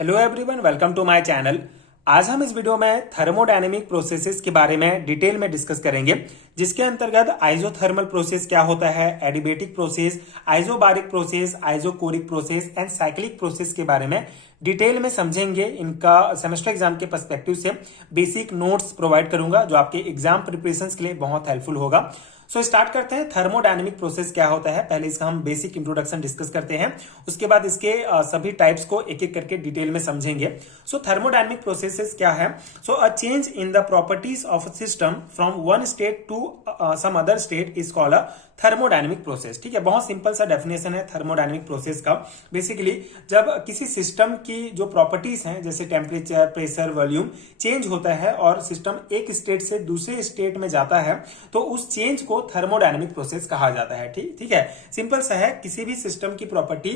Hello everyone, welcome to my channel. आज हम इस वीडियो में थर्मोडायनेमिक प्रोसेसेस के बारे में डिटेल में डिस्कस करेंगे, जिसके अंतर्गत आइजोथर्मल प्रोसेस क्या होता है, adiabatic process, isobaric process, isochoric process and cyclic process के बारे में डिटेल में समझेंगे। इनका सेमेस्टर एग्जाम के पर्सपेक्टिव से बेसिक नोट्स प्रोवाइड करूंगा, जो आपके एग्जाम प्रिपरेशन के लिए बहुत हेल्पफुल होगा। सो स्टार्ट करते हैं। थर्मोडायनेमिक प्रोसेस क्या होता है, पहले इसका हम बेसिक इंट्रोडक्शन डिस्कस करते हैं, उसके बाद इसके सभी टाइप्स को एक एक करके डिटेल में समझेंगे। सो थर्मोडायनेमिक प्रोसेसेस क्या है? So a change in the properties of a system from one state to some other state is called a thermodynamic process. ठीक है, बहुत सिंपल सा डेफिनेशन है थर्मोडायनेमिक प्रोसेस का। बेसिकली जब किसी सिस्टम की जो प्रॉपर्टीज हैं, जैसे टेम्परेचर, प्रेशर, वॉल्यूम चेंज होता है और सिस्टम एक स्टेट से दूसरे स्टेट में जाता है, तो उस चेंज को थर्मोडायनेमिक प्रोसेस कहा जाता है। ठीक है, सिंपल सा है। किसी भी सिस्टम की प्रॉपर्टी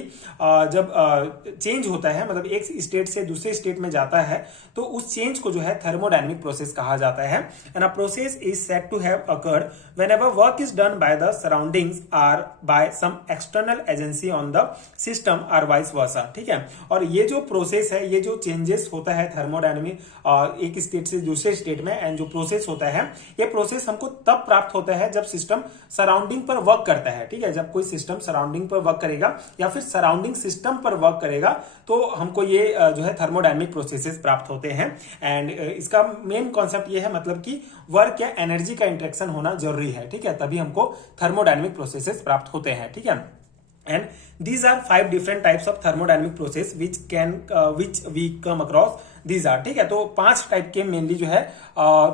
जब चेंज होता है, मतलब एक स्टेट से दूसरे स्टेट में जाता है, तो उस चेंज को जो है थर्मोडायनेमिक प्रोसेस कहा जाता है। And a process is said to have occurred whenever work is done by the surroundings or by some external agency on the system or vice versa. ठीक है, और ये जो प्रोसेस है, ये जो चेंजेस होता है थर्मोडायनेमिक एक स्टेट से दूसरे स्टेट में, एंड जो प्रोसेस होता है, ये प्रोसेस हमको तब प्राप्त होता है जब सिस्टम सराउंडिंग पर वर्क करता है। ठीक है, जब कोई सिस्टम सराउंडिंग पर वर्क करेगा या फिर सराउंडिंग सिस्टम पर वर्क करेगा, तो हमको ये जो है थर्मोडायनेमिक प्रोसेसेस प्राप्त होते हैं। एंड इसका मेन कॉन्सेप्ट ये है, मतलब कि वर्क या एनर्जी का इंटरेक्शन होना जरूरी है। ठीक है, तभी हमको थर्मोडायनेमिक प्रोसेसेस प्राप्त होते हैं। ठीक है, and these are 5 different types of thermodynamic process which we come across these are। ठीक है, तो 5 टाइप के मेनली जो है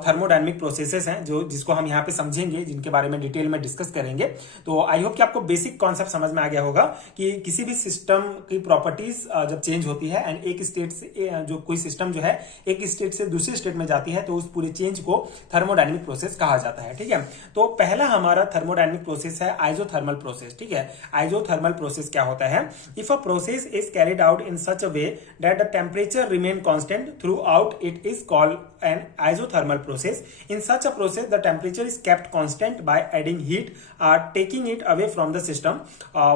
थर्मोडायनेमिक प्रोसेसेस हैं, जो जिसको हम यहाँ पे समझेंगे, जिनके बारे में डिटेल में डिस्कस करेंगे। तो आई होप कि आपको बेसिक कॉन्सेप्ट समझ में आ गया होगा कि किसी भी सिस्टम की प्रॉपर्टीज जब चेंज होती है एंड एक स्टेट से जो कोई सिस्टम जो है एक स्टेट से दूसरे स्टेट में जाती है, तो उस पूरे चेंज को थर्मोडायनेमिक प्रोसेस कहा जाता है। ठीक है, तो पहला हमारा थर्मोडायनेमिक प्रोसेस है आइजोथर्मल प्रोसेस। ठीक है, आइजोथर्मल प्रोसेस क्या होता है? If a process is carried out in such a way that the temperature remain constant throughout, it is called an isothermal process. In such a process, the temperature is kept constant by adding heat or taking it away from the system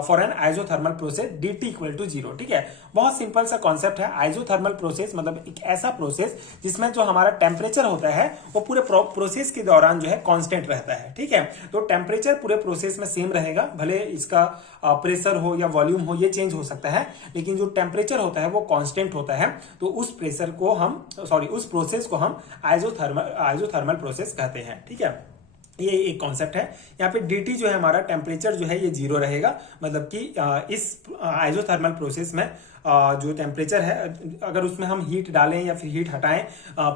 for an isothermal process dt equal to 0। ठीक है, बहुत simple सा concept है। आइजोथर्मल process मतलब एक ऐसा process जिसमें जो हमारा टेम्परेचर होता है वो पूरे प्रोसेस के दौरान जो है कांस्टेंट रहता है। ठीक है, तो टेम्परेचर पूरे प्रोसेस में सेम रहेगा, भले इसका प्रेशर हो या वॉल्यूम हो, ये चेंज हो सकता है, लेकिन जो टेम्परेचर होता है वो कांस्टेंट होता है। तो उस उस प्रोसेस को हम आइजोथर्मल प्रोसेस कहते हैं। ठीक है, ये एक कॉन्सेप्ट है। यहाँ पे dt जो है हमारा टेम्परेचर जो है ये 0 रहेगा, मतलब कि इस आइजोथर्मल प्रोसेस में जो टेम्परेचर है, अगर उसमें हम हीट डालें या फिर हीट हटाएं,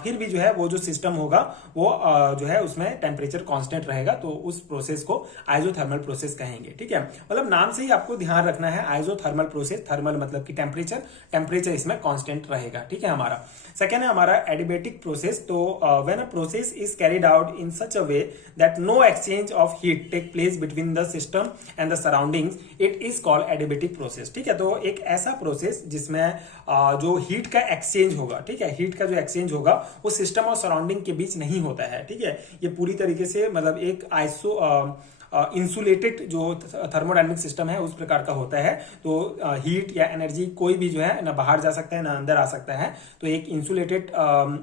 फिर भी जो है वो जो सिस्टम होगा वो जो है उसमें टेम्परेचर कांस्टेंट रहेगा, तो उस प्रोसेस को आइजोथर्मल प्रोसेस कहेंगे। ठीक है, मतलब नाम से ही आपको ध्यान रखना है, आइजोथर्मल प्रोसेस, थर्मल मतलब कि टेम्परेचर इसमें कांस्टेंट रहेगा। ठीक है, हमारा सेकेंड है हमारा एडिबेटिक प्रोसेस। तो when a process is carried out in such a way that no exchange of heat take place between the system and the surroundings, it is called adiabatic process. ठीक है, तो एक ऐसा process जिसमें जो heat का exchange होगा, ठीक है, हीट का जो एक्सचेंज होगा वो सिस्टम और सराउंडिंग के बीच नहीं होता है। ठीक है, ये पूरी तरीके से मतलब एक इंसुलेटेड जो थर्मोडायनेमिक सिस्टम है उस प्रकार का होता है। तो हीट या एनर्जी कोई भी जो है ना बाहर जा सकता है ना अंदर आ सकता है, तो एक इंसुलेटेड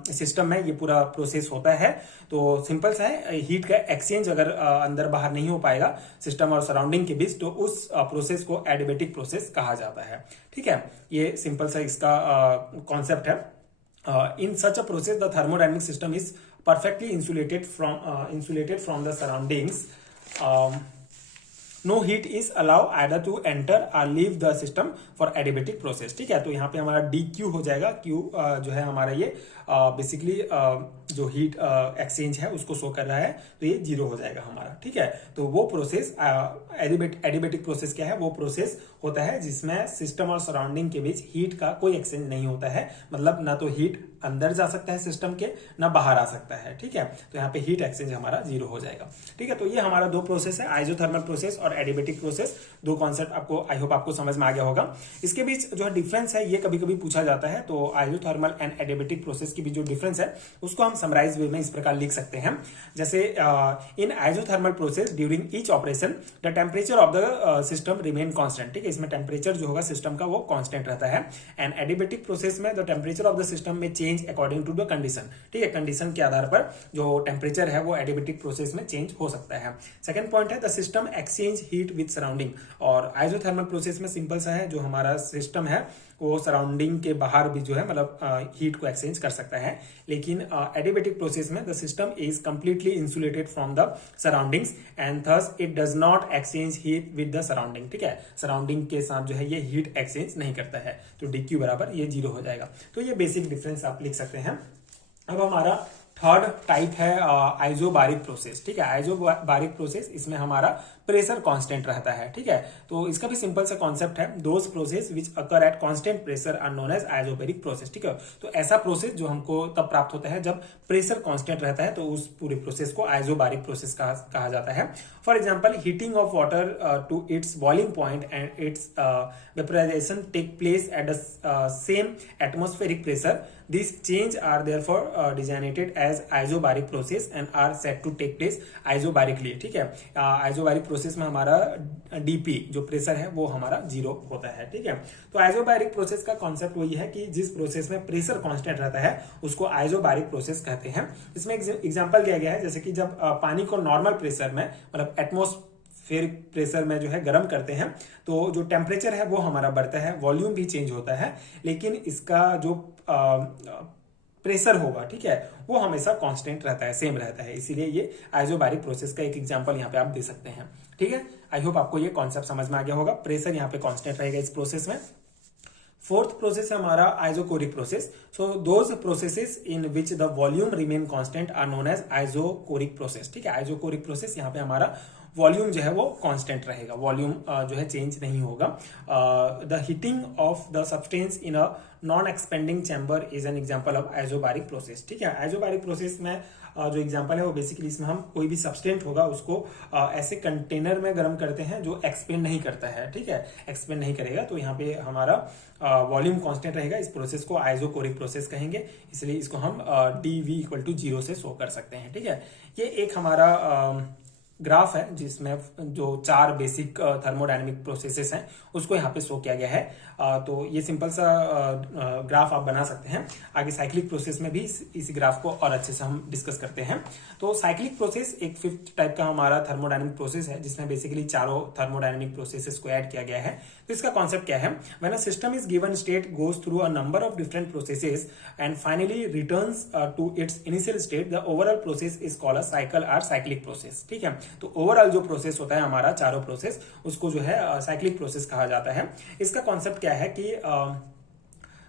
सिस्टम में ये पूरा प्रोसेस होता है। तो सिंपल सा है, हीट का एक्सचेंज अगर अंदर बाहर नहीं हो पाएगा सिस्टम और सराउंडिंग के बीच, तो उस प्रोसेस को एडिबेटिक प्रोसेस कहा जाता है। ठीक है, ये सिंपल सा इसका कॉन्सेप्ट है। In such a process, the thermodynamic system is perfectly insulated from the surroundings. No heat is allowed either to enter or leave the system for adiabatic process। ठीक है, तो यहाँ पे हमारा dq हो जाएगा। q जो है हमारा ये बेसिकली जो हीट एक्सचेंज है उसको शो कर रहा है, तो ये 0 हो जाएगा हमारा। ठीक है, तो वो प्रोसेस एडिबेटिक प्रोसेस क्या है? वो प्रोसेस होता है जिसमें सिस्टम और सराउंडिंग के बीच हीट का कोई एक्सचेंज नहीं होता है, मतलब ना तो हीट अंदर जा सकता है सिस्टम के, ना बाहर आ सकता है। ठीक है, तो यहाँ पे हीट एक्सचेंज हमारा 0 हो जाएगा। ठीक है, तो ये हमारा दो प्रोसेस है, आइसोथर्मल प्रोसेस और एडिबेटिक प्रोसेस। दो कॉन्सेप्ट आपको, आई होप आपको समझ में आ गया होगा। इसके बीच जो डिफरेंस है ये कभी कभी पूछा जाता है, तो आइसोथर्मल एंड एडिबेटिक प्रोसेस की भी जो डिफरेंस है उसको हम समराइज वे में इस प्रकार लिख सकते हैं, जैसे in isothermal process during each operation the temperature of the system remain constant. ठीक है, इसमें टेम्परेचर जो होगा सिस्टम का वो कांस्टेंट रहता है। एंड एडिबेटिक प्रोसेस में the temperature of the system में change according to the condition. ठीक है, कंडीशन के आधार पर जो टेम्परेचर है वो एडिबेटिक प्रोसेस में चेंज हो सकता है। सेकंड पॉइंट है the system exchange heat with surrounding. और आइसोथर्मल प्रोसेस में सिंपल सा है, जो हमारा सिस्टम है वो सराउंडिंग के बाहर भी जो है मतलब हीट को एक्सचेंज कर सकता है। लेकिन एडिबेटिक प्रोसेस में the system is completely insulated from the surroundings and thus it does not exchange heat with the surrounding. ठीक है, सराउंडिंग के साथ जो है ये हीट एक्सचेंज नहीं करता है, तो dq बराबर ये 0 हो जाएगा। तो ये बेसिक डिफरेंस आप लिख सकते हैं। अब हमारा थर्ड टाइप है आइसोबारिक प्रोसेस। ठीक है, आइसोबारिक प्रोसेस, इसमें हमारा प्रेशर कांस्टेंट रहता है। ठीक है, तो इसका भी सिंपल सा कॉन्सेप्ट है, those process which occur at constant pressure are known as isobaric process. ठीक है, तो ऐसा प्रोसेस जो हमको तब प्राप्त होता है जब प्रेशर कांस्टेंट रहता है, तो उस पूरे प्रोसेस को आइसोबारिक प्रोसेस कहा जाता है। For example, heating of water to its boiling point and its vaporisation take place at the same atmospheric pressure. These change are therefore designated as isobaric process and are said to take place isobarically। ठीक है, isobaric process में हमारा DP जो pressure है वो हमारा 0 होता है। ठीक है, तो आइसोबारिक प्रोसेस का कॉन्सेप्ट वही है कि जिस प्रोसेस में प्रेशर कांस्टेंट रहता है उसको आइसोबारिक प्रोसेस कहते हैं। इसमें एग्जांपल दिया गया है, जैसे कि जब पानी को नॉर्मल प्रेशर में मतलब एटमॉस्फेरिक प्रेशर में जो है गर्म करते हैं, तो जो टेम्परेचर है वो हमारा बढ़ता है, वॉल्यूम भी चेंज होता है, लेकिन इसका जो प्रेशर होगा, ठीक है, वो हमेशा कांस्टेंट रहता है, सेम रहता है। इसीलिए ये आइसोबारिक प्रोसेस का एक एग्जांपल यहाँ पे आप दे सकते हैं। ठीक है, आई होप आपको ये कॉन्सेप्ट समझ में आ गया होगा। प्रेशर यहाँ पे कांस्टेंट रहेगा इस प्रोसेस में। फोर्थ प्रोसेस है हमारा isochoric process. So those processes in which the volume remain constant are known as isochoric process. ठीक है, आइसोकोरिक प्रोसेस, यहाँ पे हमारा वॉल्यूम जो है वो कांस्टेंट रहेगा, वॉल्यूम जो है चेंज नहीं होगा। The heating of the substance in a non expanding chamber is an example of isobaric process. ठीक है, आइसोबारिक प्रोसेस में जो एग्जांपल है वो बेसिकली इसमें हम कोई भी सब्सटेंट होगा उसको ऐसे कंटेनर में गर्म करते हैं जो एक्सपेंड नहीं करता है। ठीक है, एक्सपेंड नहीं करेगा, तो यहाँ पे हमारा वॉल्यूम कांस्टेंट रहेगा। इस प्रोसेस को आइसोकोरिक प्रोसेस कहेंगे, इसलिए इसको हम dV = 0 से शो कर सकते हैं। ठीक है, ये एक हमारा ग्राफ है जिसमें जो 4 बेसिक थर्मोडायनेमिक प्रोसेसेस हैं उसको यहाँ पे शो किया गया है। तो ये सिंपल सा ग्राफ आप बना सकते हैं। आगे साइक्लिक प्रोसेस में भी इस ग्राफ को और अच्छे से हम डिस्कस करते हैं। तो साइक्लिक प्रोसेस एक 5th टाइप का हमारा थर्मोडायनेमिक प्रोसेस है, जिसमें बेसिकली चारों थर्मोडायनेमिक प्रोसेसेस को ऐड किया गया है। तो इसका कॉन्सेप्ट क्या है, when a system is given state goes through a number of different processes and finally returns to its initial state, the overall process is called a cycle और cyclic process. ठीक है, तो ओवरऑल जो process होता है हमारा चारों process, उसको जो है साइक्लिक प्रोसेस कहा जाता है। इसका कॉन्सेप्ट क्या है कि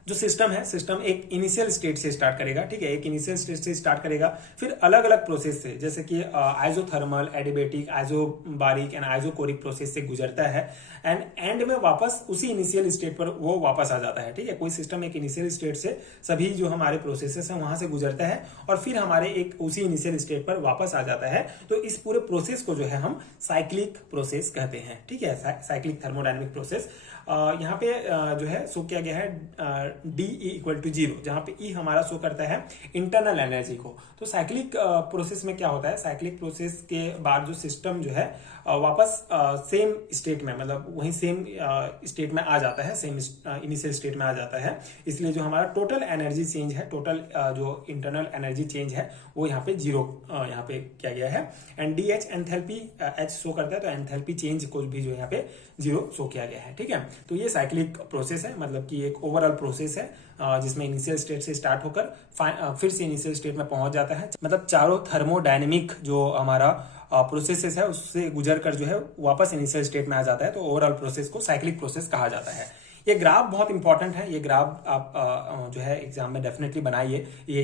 जो सिस्टम है, सिस्टम एक इनिशियल स्टेट से स्टार्ट करेगा। ठीक है, एक इनिशियल स्टेट से स्टार्ट करेगा, फिर अलग अलग प्रोसेस से, जैसे कि isothermal, adiabatic, isobaric and isochoric process से गुजरता है एंड एंड में वापस उसी इनिशियल स्टेट पर वो वापस आ जाता है। ठीक है, कोई सिस्टम एक इनिशियल स्टेट से सभी जो हमारे प्रोसेसेस हैं वहां से गुजरता है और फिर हमारे एक उसी इनिशियल स्टेट पर वापस आ जाता है। तो इस पूरे प्रोसेस को जो है हम साइक्लिक प्रोसेस कहते हैं। ठीक है, साइक्लिक थर्मोडायनेमिक प्रोसेस। यहाँ पे जो है शो किया गया है dE = 0, जहां पे E हमारा शो करता है इंटरनल एनर्जी को। तो साइक्लिक प्रोसेस में क्या होता है, साइक्लिक प्रोसेस के बाद जो सिस्टम जो है वापस सेम स्टेट में, मतलब वही सेम स्टेट में आ जाता है, सेम इनिशियल स्टेट में आ जाता है। इसलिए जो हमारा टोटल एनर्जी चेंज है, टोटल जो इंटरनल एनर्जी चेंज है वो यहाँ पे 0 यहाँ पे किया गया है। And DH enthalpy H show करता है, तो एंथैल्पी चेंज को भी जो यहाँ पे 0 शो किया गया है। ठीक है, तो ये साइक्लिक प्रोसेस है, मतलब कि एक ओवरऑल प्रोसेस है जिसमें इनिशियल स्टेट से स्टार्ट होकर फिर से इनिशियल स्टेट में पहुंच जाता है। मतलब चारों थर्मोडायनेमिक जो हमारा प्रोसेसेस है उससे गुजर कर जो है वापस इनिशियल स्टेट में आ जाता है। तो ओवरऑल प्रोसेस को साइक्लिक प्रोसेस कहा जाता है। ये ग्राफ बहुत इंपॉर्टेंट है। ये ग्राफ आप जो है एग्जाम में डेफिनेटली बनाइए। ये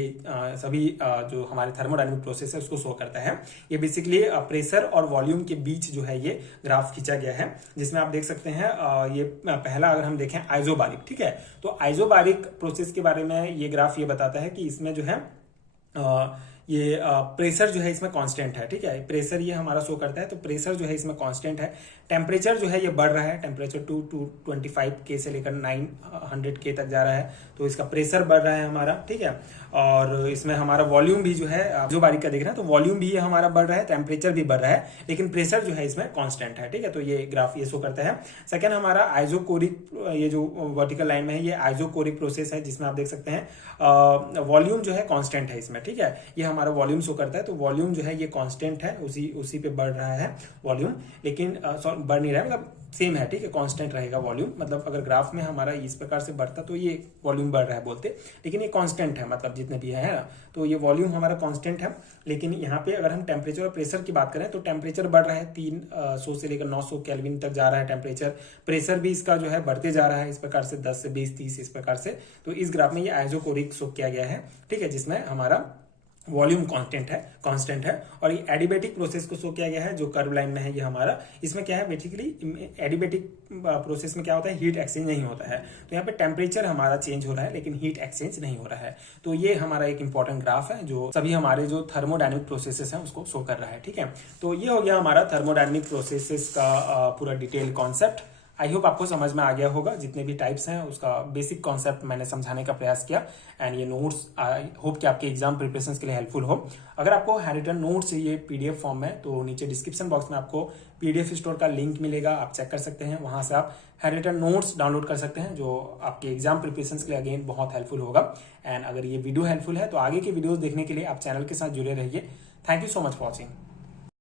सभी जो हमारे थर्मोडायनेमिक प्रोसेस है उसको शो करता है। ये बेसिकली प्रेशर और वॉल्यूम के बीच जो है ये ग्राफ खींचा गया है, जिसमें आप देख सकते हैं ये पहला अगर हम देखें आइसोबारिक, ठीक है। तो आइसोबारिक प्रोसेस के बारे में ये ग्राफ ये बताता है कि इसमें जो है ये प्रेशर जो है इसमें कांस्टेंट है, ठीक है। प्रेशर ये हमारा शो करता है, तो प्रेशर जो है इसमें कांस्टेंट है। टेम्परेचर जो है ये बढ़ रहा है, टेम्परेचर 225 के से लेकर 900 के तक जा रहा है, तो इसका प्रेशर बढ़ रहा है हमारा, ठीक है। और इसमें हमारा वॉल्यूम भी जो है जो बारीक का देख रहे हैं, तो वॉल्यूम भी हमारा बढ़ रहा है, टेम्परेचर भी बढ़ रहा है, लेकिन प्रेशर जो है इसमें कांस्टेंट है, ठीक है। तो ये ग्राफ ये शो करता है। सेकेंड हमारा आइसोकोरिक, ये जो वर्टिकल लाइन में है ये आइसोकोरिक प्रोसेस है, जिसमें आप देख सकते हैं वॉल्यूम जो है कांस्टेंट है इसमें, ठीक है। ये हमारा वॉल्यूम शो करता है, तो वॉल्यूम जो है ये कांस्टेंट है, उसी पे बढ़ रहा है वॉल्यूम, लेकिन बढ़ नहीं रहा है, मतलब सेम है, ठीक है, कांस्टेंट रहेगा वॉल्यूम। मतलब अगर ग्राफ में हमारा इस प्रकार से बढ़ता तो ये वॉल्यूम बढ़ रहा है बोलते, लेकिन ये कांस्टेंट है, मतलब जितने भी है ना, तो ये वॉल्यूम हमारा कांस्टेंट है। लेकिन यहाँ पे अगर हम टेम्परेचर और प्रेशर की बात करें तो टेम्परेचर बढ़ रहा है, 300 से लेकर 900 केल्विन तक जा रहा है टेम्परेचर। प्रेशर भी इसका जो है बढ़ते जा रहा है इस प्रकार से, 10 से 20, 30 इस प्रकार से। तो इस ग्राफ में ये आइसोकोरिक शो किया गया है, ठीक है, जिसमें हमारा वॉल्यूम कांस्टेंट है। और ये एडिबेटिक प्रोसेस को शो किया गया है, जो कर्व लाइन में है ये हमारा। इसमें क्या है, बेसिकली एडिबेटिक प्रोसेस में क्या होता है, हीट एक्सचेंज नहीं होता है। तो यहाँ पे टेम्परेचर हमारा चेंज हो रहा है, लेकिन हीट एक्सचेंज नहीं हो रहा है। तो ये हमारा एक इंपॉर्टेंट ग्राफ है, जो सभी हमारे जो थर्मोडायनेमिक प्रोसेसेस हैं उसको शो कर रहा है, ठीक है। तो ये हो गया हमारा थर्मोडायनेमिक प्रोसेसेस का पूरा डिटेल कॉन्सेप्ट। आई होप आपको समझ में आ गया होगा, जितने भी टाइप्स हैं उसका बेसिक कॉन्सेप्ट मैंने समझाने का प्रयास किया। एंड ये नोट्स आई होप कि आपके एग्जाम प्रिपरेशन के लिए हेल्पफुल हो। अगर आपको हैंडरिटन नोट्स चाहिए पीडीएफ फॉर्म में, तो नीचे डिस्क्रिप्शन बॉक्स में आपको पीडीएफ स्टोर का लिंक मिलेगा, आप चेक कर सकते हैं। वहां से आप हैंडरिटन नोट्स डाउनलोड कर सकते हैं, जो आपके एग्जाम प्रिपरेशन के लिए अगेन बहुत हेल्पफुल होगा। एंड अगर ये वीडियो हेल्पफुल है तो आगे के वीडियोज देखने के लिए आप चैनल के साथ जुड़े रहिए। Thank you so much for watching.